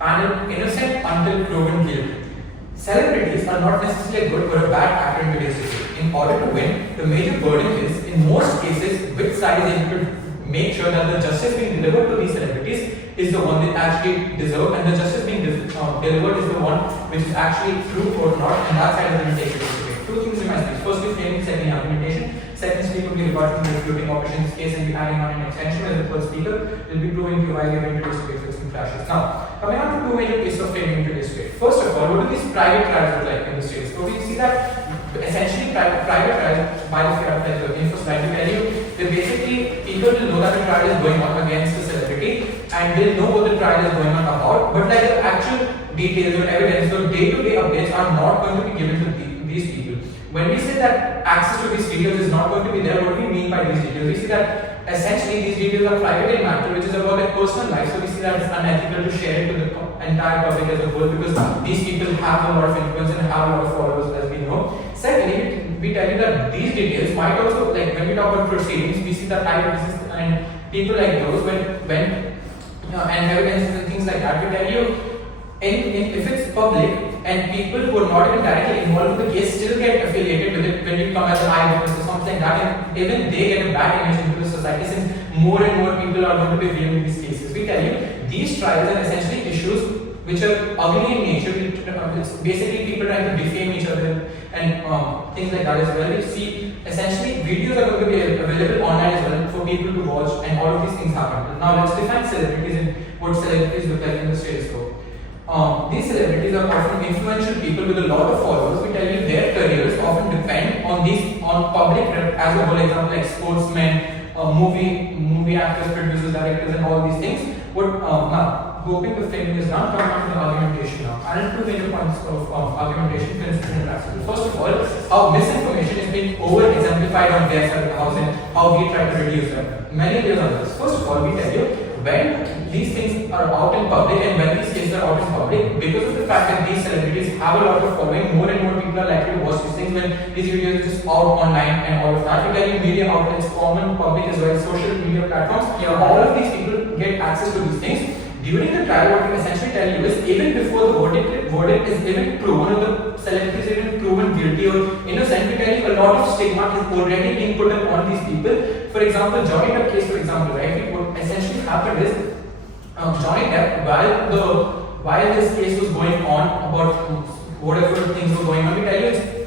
Panel: innocent until proven guilty. Celebrities are not necessarily a good or a bad actor in today's society. In order to win, the major burden is, in most cases, which side is able to make sure that the justice being delivered to these celebrities is the one they actually deserve, and the justice being delivered is the one which is actually true or not, and that side of the limitation is okay. Two things in my speech. Firstly, framing, secondly, argumentation. Second speaker will be regarding the refuting options case and be adding on an extension, as the first speaker will be proving to why they were introduced to fix and clashes. Now, coming on to two major pieces of framing in today's debate. First of all, what do these private trials look like in the states? So we see that essentially private trials, by the way, I'll tell you, first slide to tell you, that basically people will know that the trial is going on against the celebrity and they'll know what the trial is going on about, but like the actual details or evidence or day-to-day updates are not going to be given to these people. When we say that access to these details is not going to be there, what do we mean by these details? We see that essentially these details are private in matter, which is about their personal life. So we see that it's unethical to share it to the entire public as a whole, because these people have a lot of influence and have a lot of followers, as we know. Secondly, we tell you that these details might also, like when we talk about proceedings, we see that eyewitnesses and people like those when and evidence and things like that, we tell you if it's public and people who are not even directly involved in the case still get affiliated with it when you come as an eyewitness or something like that, and even they get a bad image into the society, since more and more people are going to be viewing these cases. We tell you these trials are essentially issues which are ugly in nature. It's basically people trying to defame each other and things like that as well. We see essentially videos are going to be available online as well for people to watch, and all of these things happen. Now let's define celebrities and what celebrities look like in the status quo. These celebrities are often influential people with a lot of followers. We tell you their careers often depend on public as a whole, example like sportsmen, movie actors, producers, directors, and all these things. Now, hoping the framing is done, come on to the argumentation now. I'll two major points of argumentation, principle and practical. First of all, how misinformation is being over-exemplified on their side of the house and how we try to reduce them. Many years on this. First of all, we tell you when these things are out in public and when these cases are out in public, because of the fact that these celebrities have a lot of following, more and more people are likely to watch these things when these videos are just out online and all of that. We tell you media outlets, common public as well as social media platforms, all of these people get access to these things. During the trial, what we essentially tell you is even before the verdict is even proven, or the celebrity is even proven guilty or innocent, we tell you a lot of stigma is already being put upon these people. For example, Johnny Depp case, for example, right? What essentially happened is Johnny Depp, while this case was going on about whatever things were going on, we tell you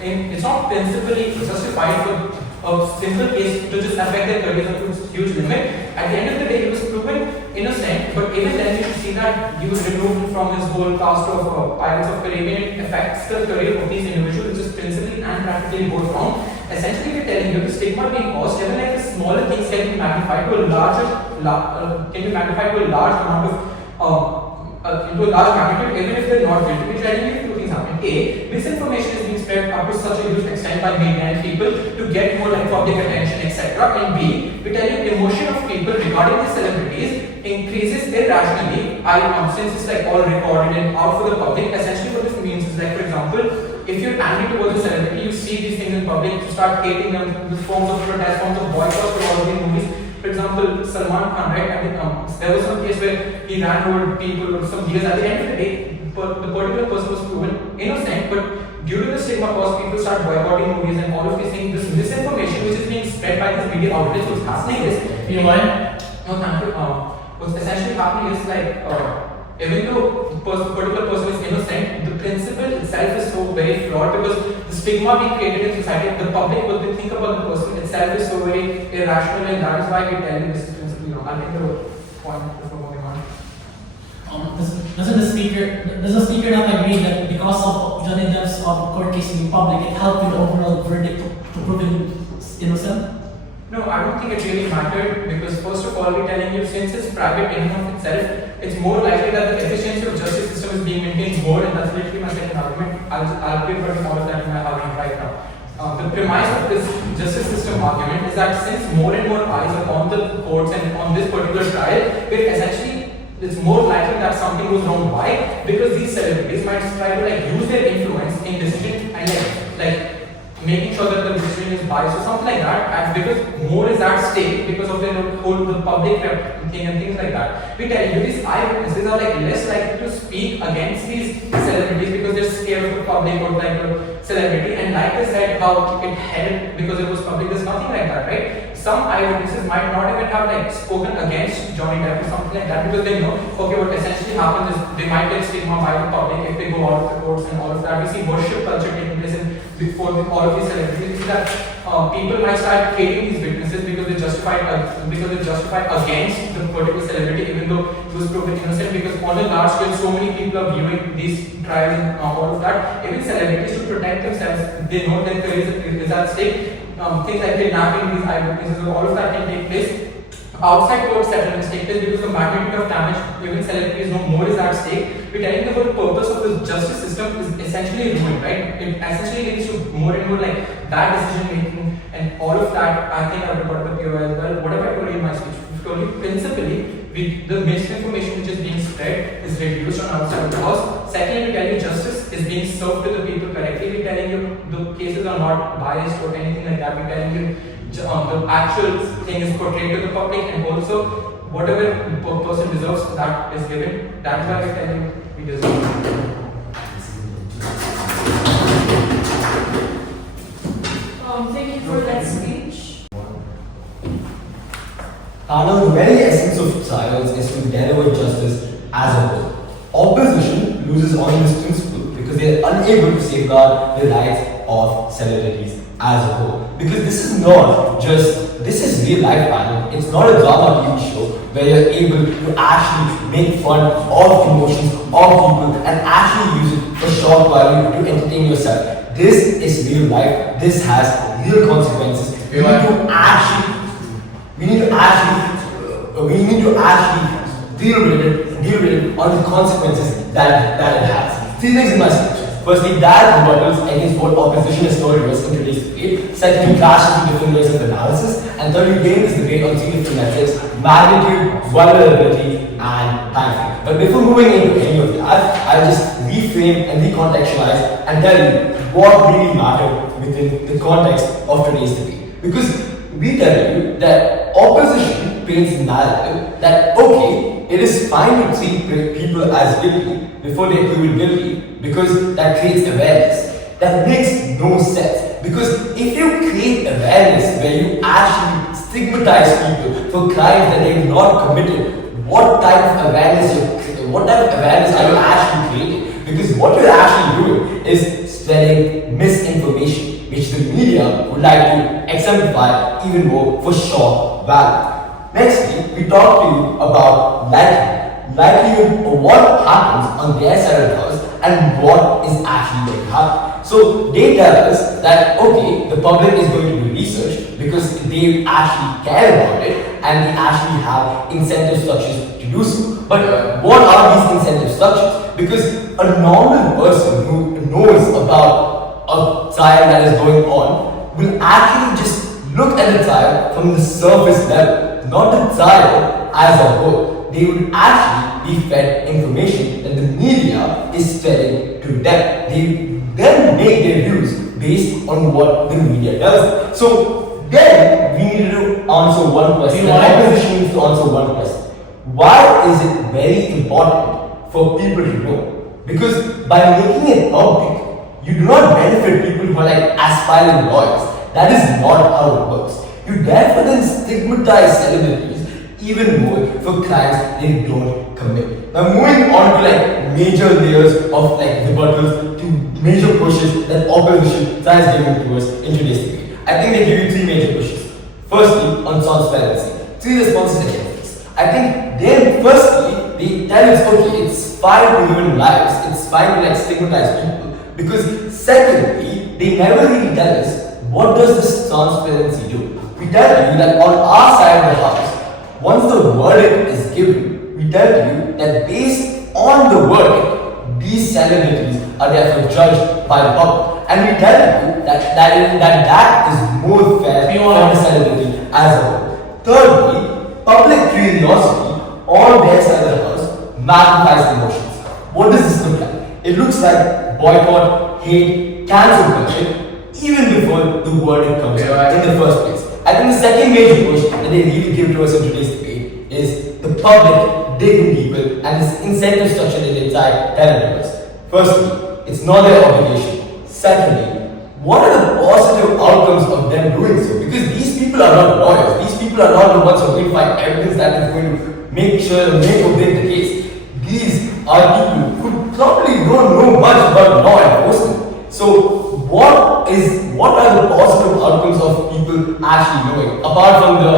it's not principally justified for a simple case to just affect their careers up to a huge limit. At the end of the day, he was proven innocent, but even then you see that he was removed from his whole cast of Pirates of Caribbean. It affects the career of these individuals, which is principally and practically both wrong. Essentially, we're telling you the stigma being caused, even like the smaller things can be magnified to a large amount of into a large magnitude, even if they're not guilty. We're telling you two things happen. A, misinformation is being spread up to such a huge extent by media and people to get more like public attention, etc. And B, we tell you emotion of people regarding the celebrities increases irrationally. Since it's like all recorded and out for the public. Essentially, what this means is like, for example, if you're angry towards a celebrity, you see these things in public, you start hating them with forms of protest, forms of boycott for all of these movies. For example, Salman Khan, right? There was some case where he ran over people or some years. At the end of the day, the particular person was proven innocent, but due to the stigma caused, people start boycotting movies and all of these things. This misinformation which is being spread by these media outlets, what's happening is, you know what? No, thank you. What's essentially happening is like, even though the particular person is innocent, the principle itself is so very flawed, because the stigma being created in society, the public, what they think about the person itself is so very irrational, and that is why we tell you this principle. I'll take the point before moving on. Does the speaker not agree that because of Johnny Depp's court case in public, it helped with the overall verdict to prove him innocent? No, I don't think it really mattered, because first of all, we're telling you, since it's private in and of itself, it's more likely that the efficiency of justice system is being maintained more, and that's literally my second argument. I'll be putting all of that in my argument right now. The premise of this justice system argument is that since more and more eyes are on the courts and on this particular trial, it's more likely that something goes wrong. Why? Because these celebrities might try to use their influence in decision and making sure that the decision is biased or something like that, and because more is at stake because of the whole the public thing and things like that. We tell you these eyewitnesses are like less likely to speak against these celebrities because they're scared of the public or like the celebrity. And like I said, how it helped because it was public. There's nothing like that, right? Some eyewitnesses might not even have like spoken against Johnny Depp or something like that because they know, okay, what essentially happens is they might get stigma by the public if they go out of the courts and all of that. We see worship culture taking place in before all of these celebrities. We see that people might start hating these witnesses because they justify against the particular celebrity even though it was proven innocent, because on a large scale so many people are viewing these trials and all of that. Even celebrities, to protect themselves, they know that there is at stake. Things like kidnapping these eyewitnesses, all of that can take place. Outside court settlements take place because the magnitude of damage, even celebrities know more is at stake. We're telling the whole purpose of the justice system is essentially ruined, right? It essentially leads to more and more like bad decision making and all of that. I think I brought up with you as well. Whatever I told you in my speech, principally, the misinformation which is being spread is reduced on outside of the house. Secondly, we tell you justice is being served to the people correctly. We're telling you the cases are not biased or anything like that. We're telling you the actual thing is portrayed to the public, and also whatever person deserves, that is given. That's why we're telling you we deserve. Thank you for that speech. The very essence of trials is to deliver justice as a whole. Opposition loses on this principle because they are unable to safeguard the rights of celebrities as a whole. Because this is real life panel. It's not a drama TV show where you're able to actually make fun of emotions of people and actually use it for shock value to entertain yourself. This is real life. This has real consequences. We need to actually deal with it on the consequences that it has. Three things in my speech. Firstly, that rebuttals against what opposition is told us in today's debate. Secondly, clashes with different ways of analysis. And thirdly, game this debate on three different methods: magnitude, vulnerability, and time frame. But before moving into any of that, I'll just reframe and recontextualize and tell you what really mattered within the context of today's debate. Because we tell you that opposition paints the narrative that, okay, it is fine to treat people as guilty before they prove guilty because that creates awareness. That makes no sense. Because if you create awareness where you actually stigmatize people for crimes that they have not committed, what type of awareness are you actually creating? Because what you're actually doing is spreading misinformation, which the media would like to exemplify even more for shock value. Nextly, we talk to you about likelihood of what happens on their side of the house and what is actually going to happen. So they tell us that, okay, the public is going to do research because they actually care about it and they actually have incentive structures to do so. But what are these incentive structures? Because a normal person who knows about a trial that is going on will actually just look at the trial from the surface level, not the trial as a whole. They would actually be fed information that the media is spreading to them. They then make their views based on what the media does. So then we need to answer one question. The opposition needs to answer one question. Why is it very important for people to know? Because by making it public, you do not benefit people who are like aspiring lawyers. That is not how it works. You therefore then stigmatize celebrities even more for crimes they don't commit. Now moving on to like major layers of like rebuttals to major pushes that opposition tries giving to us in today's debate. I think they give you three major pushes. Firstly, on transparency. Three responses against this. I think then firstly, they tell us, okay, it's fine to ruin lives, it's fine to like stigmatize people. Because secondly, they never really tell us what does this transparency do. We tell you that on our side of the house, once the verdict is given, we tell you that based on the verdict, these celebrities are therefore judged by the public. And we tell you that is more fair for the celebrity as a whole. Thirdly, public curiosity on their side of the house magnifies emotions. What does this look like? It looks like boycott, hate, cancel culture, even before the verdict comes out in the first place. I think the second major push that they really give to us in today's debate is the public digging people and this incentive structure that they try telling us. Firstly, it's not their obligation. Secondly, what are the positive outcomes of them doing so? Because these people are not lawyers. These people are not the ones who are going to find evidence that is going to make sure, make or break the case. These are people who probably don't know much about law enforcement. So what are the positive outcomes of people actually knowing? Apart from the,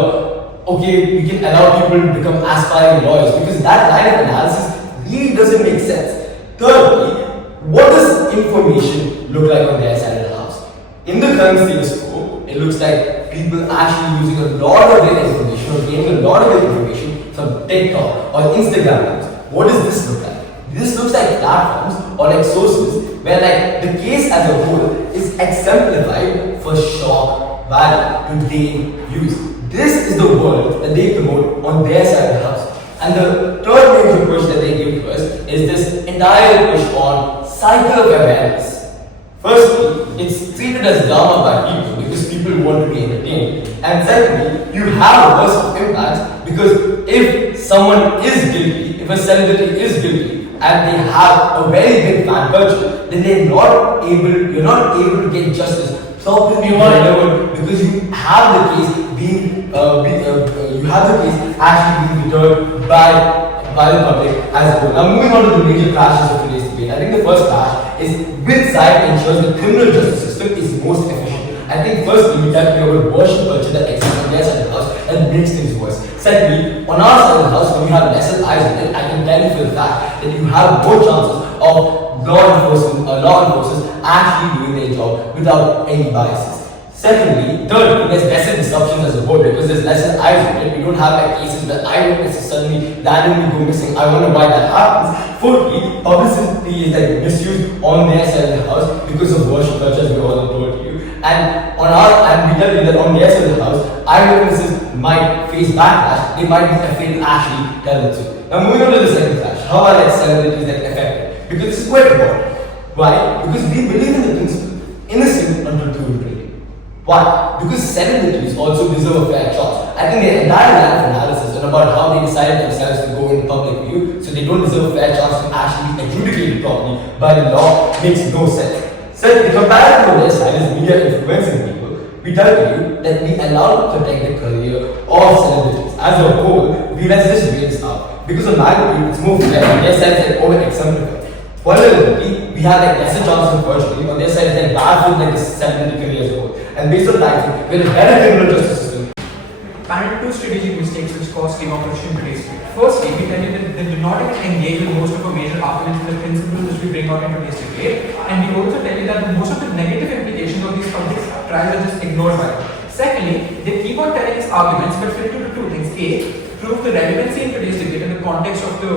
okay, we can allow people to become aspiring lawyers, because that line of analysis really doesn't make sense. Thirdly, what does information look like on their side of the house? In the current status quo, it looks like people actually using a lot of their information or gaining a lot of their information from TikTok or Instagram. What does this look like? This looks like platforms or like sources where like the case as a whole is exemplified for shock value to gain views. This is the world that they promote on their side of the house. And the third major push that they give to us is this entire push on cycle of awareness. Firstly, it's treated as drama by people because people want to be entertained. And secondly, you have a burst of impact because if someone is guilty, if a celebrity is guilty, and they have a very big fan culture, then you're not able to get justice properly delivered because you have the case actually being deterred by the public as well. Now moving on to the major clashes of today's debate. I think the first clash is which side ensures the criminal justice system is most efficient. I think firstly we have to about worship culture that exists on their side of the house and makes things worse. Secondly, on our side of the house, when we have lesser eyes on it, I can tell you for the fact that you have more chances of law enforcers actually doing their job without any biases. Secondly, thirdly, there's lesser disruptions as a whole because there's lesser eyes on it. We don't have like cases where eyewitnesses suddenly randomly go missing. I wonder why that happens. Fourthly, publicity is like misused on their side of the house because of worship culture, as we all told you. And we tell you that on their side of the house, eyewitnesses might face backlash. They might be afraid to actually tell the truth. Now moving on to the second clash, how are like celebrities like affected? Because this is quite important. Why? Because we believe in the principle, innocent until proven guilty. Why? Because celebrities also deserve a fair chance. I think the entire line of analysis is about how they decided themselves to go in public view, so they don't deserve a fair chance to actually be adjudicated properly by the law makes no sense. So the comparison on their side is media influencing people. We tell you that we allow to protect the career of celebrities. As a whole, let's just weigh this out. Because of magnitude, it's more fair. On their side, it's like over-exemplified. Vulnerability, we have like lesser chances unfortunately. On their side, it's like bad for like the celebrity career as a whole. And based on that, we have a better criminal justice system. Panel two strategic mistakes which cause democracy in today's debate. Firstly, we tell you that they do not even engage with most of our major arguments and the principles which we bring out in today's debate. And we also tell you that most of the negative implications of these public trials are just ignored by them. Secondly, they keep on telling us arguments but fit to two things. A, prove the relevancy in today's debate in the context of the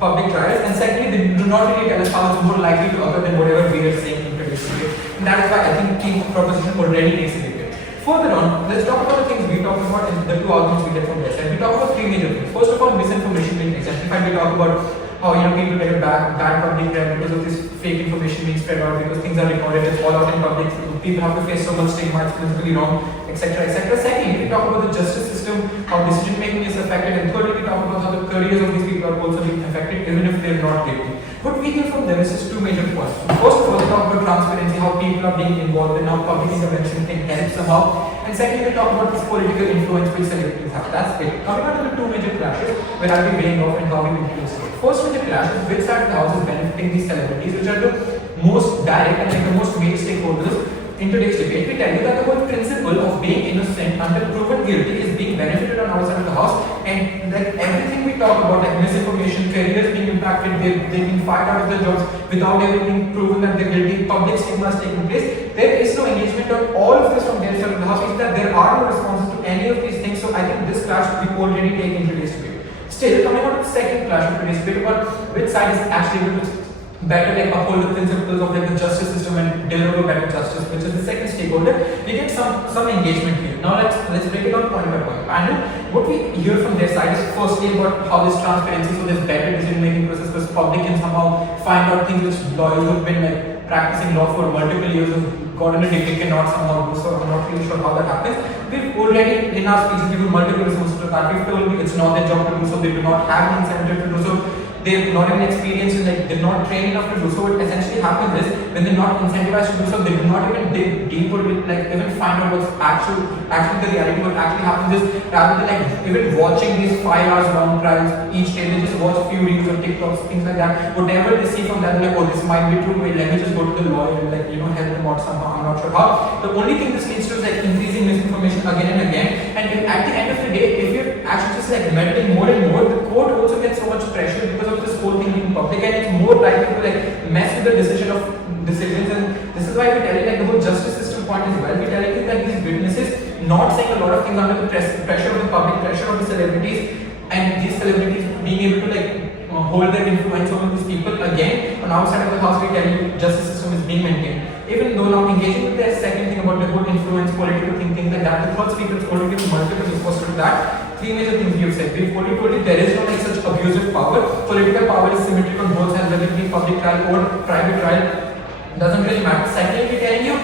public trials. And secondly, they do not really tell us how it's more likely to occur than whatever we are saying in today's debate. And that is why I think key proposition already makes a debate. Further on, let's talk about the things we talked about in the two arguments we get from their side. We talk about three major things. First of all, misinformation being exemplified. We talk about how people get a bad public rep because of this fake information being spread out, because things are recorded, it's all out in public, people have to face so much stigma, it's politically wrong, etc. etc. Secondly, we talk about the justice system, how decision making is affected, and thirdly, we talk about how the careers of these people are also being affected even if they're not guilty. What we hear from them is just two major points. First of all, we talk about transparency, how people are being involved and how public intervention can help somehow. And secondly, we talk about this political influence which celebrities have. That's it. Coming on to the two major clashes, where I'll be weighing off and how we can use it. First major clash is which side of the house is benefiting these celebrities, which are the most direct and like the most main stakeholders in today's debate. We tell you that the whole principle of being innocent until proven guilty is being benefited on our side of the house, and like everything we talk about, like misinformation, careers being impacted, they've been fired out of their jobs without ever being proven that they're guilty, public stigma is taking place. There is no engagement on all of this from their side of the house, is that there are no responses to any of these things. So I think this clash we already take in today's debate. Still, coming on to the second clash of today's debate about which side is actually able to better like uphold the principles of like the justice system and deliver better justice, which is the second stakeholder. We get some engagement here. Now let's break it down point by point. And what we hear from their side is firstly about how this transparency, so there's better decision making process because public can somehow find out things which lawyers who've been like practicing law for multiple years have got in a degree cannot somehow do so. I'm not really sure how that happens. We've already in our speeches given multiple resources to that. We've told you it's not their job to do so. They do not have an incentive to do so. They're not even experienced in, like, they're not trained enough to do so. What essentially happens is when they're not incentivized to do so, they do not even dig deep or like even find out what's actually the reality. What actually happens is rather than like even watching these 5 hours long trials each day, they just watch a few reels or TikToks, things like that. Whatever they see from that, they're like, oh, this might be true. Wait, let me just go to the lawyer and, like, you know, help them out somehow. I'm not sure how. The only thing this leads to is like increasing misinformation again and again. And at the end of the day, if you're actually just like meddling more and more, the court also gets so much pressure because of this whole thing being public, and it's more likely to like mess with the decisions. And this is why we tell you, like, the whole justice system point as well. We're telling you that these witnesses not saying a lot of things under the pressure of the public, pressure of the celebrities, and these celebrities being able to like hold their influence over these people. Again, on our side of the house, we tell you justice system is being maintained. Even though now engaging with the second thing about the whole influence, political thing like that, the third speaker is already given multiple responses to that. 3 major things we have said. We've already told you there is no like such abusive power. Political power is symmetric on both sides, whether it be public trial or private trial. Doesn't really matter. Secondly, we're telling you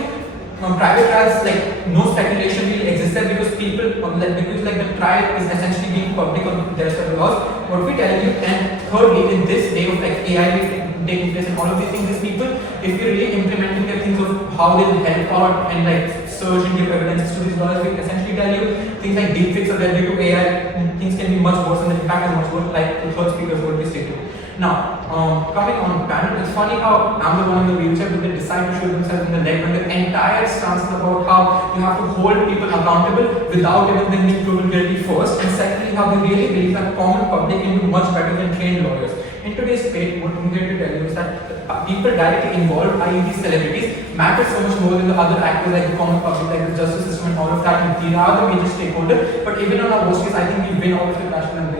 private trials, like, no speculation really exists there because people because the trial is essentially being public on their side of the laws. What we're telling you, and thirdly, in this day of like AI taking place and all of these things, is people, if you're really implementing the things of how they'll help out and like search and give evidences to these laws, we essentially tell you things like deepfakes are there due to AI. Things can be much worse and the impact is much worse, like the third speaker is what we stated. Now, coming on panel, it's funny how I'm the one in the wheelchair, but they decide to shoot themselves in the leg when the entire stance is about how you have to hold people accountable without even them being proven guilty first, and secondly, how they really believe that common public can do much better than trained lawyers. In today's debate, what I'm here to tell you is that people directly involved, i.e. these celebrities, matter so much more than the other actors like the common public, like the justice system and all of that, and they are the major stakeholders. But even on our worst case, I think we win all of the national and